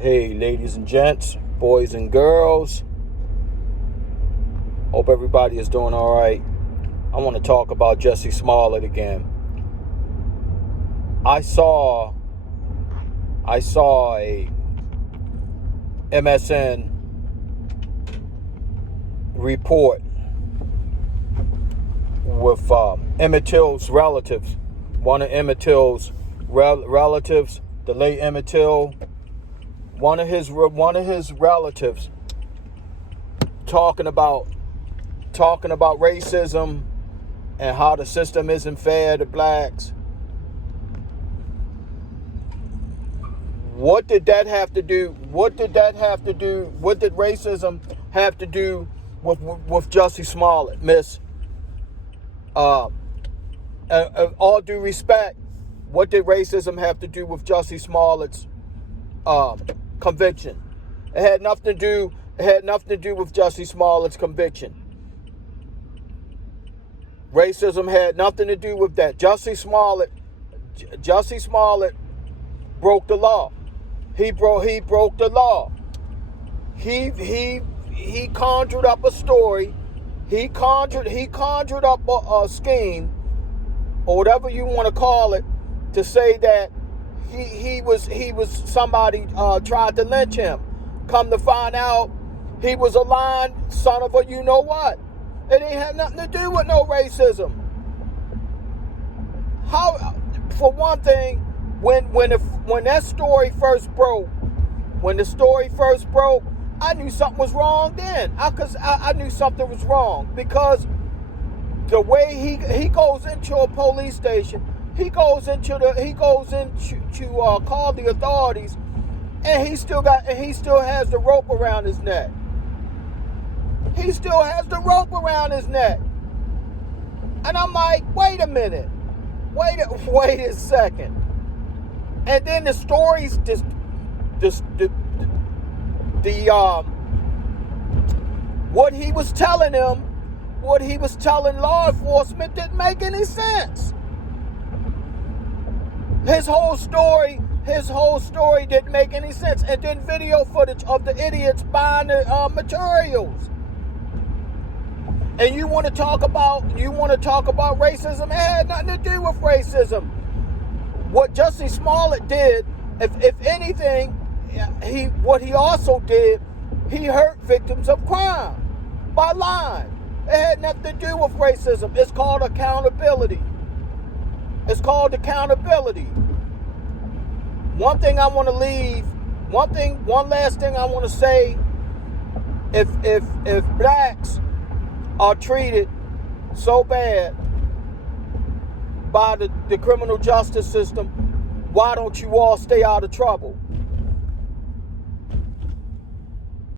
Hey, ladies and gents, boys and girls. Hope everybody is doing all right. I want to talk about Jussie Smollett again. I saw a MSN report with Emmett Till's relatives. One of Emmett Till's relatives, the late Emmett Till, one of his relatives, talking about racism and how the system isn't fair to blacks. What did that have to do? What did racism have to do with Jussie Smollett, Miss? All due respect, what did racism have to do with Jussie Smollett's conviction? It had nothing to do with Jussie Smollett's conviction. Racism had nothing to do with that. Jussie Smollett broke the law. He broke the law. He conjured up a story. He conjured up a scheme, or whatever you want to call it, to say that he was somebody tried to lynch him. Come to find out, he was a lying son of a you know what. It ain't had nothing to do with no racism. How, for one thing, when that story first broke, I knew something was wrong then. I knew something was wrong because the way he goes into a police station, he goes in to call the authorities, and he still has the rope around his neck. He still has the rope around his neck. And I'm like, wait a minute. Wait a second. And then the stories, what he was telling them, what he was telling law enforcement didn't make any sense. His whole story didn't make any sense. And then video footage of the idiots buying the materials. And you want to talk about racism? It had nothing to do with racism. What Jussie Smollett did, if anything, what he also did, he hurt victims of crime by lying. It had nothing to do with racism. It's called accountability. One last thing I want to say, if blacks are treated so bad by the criminal justice system, why don't you all stay out of trouble?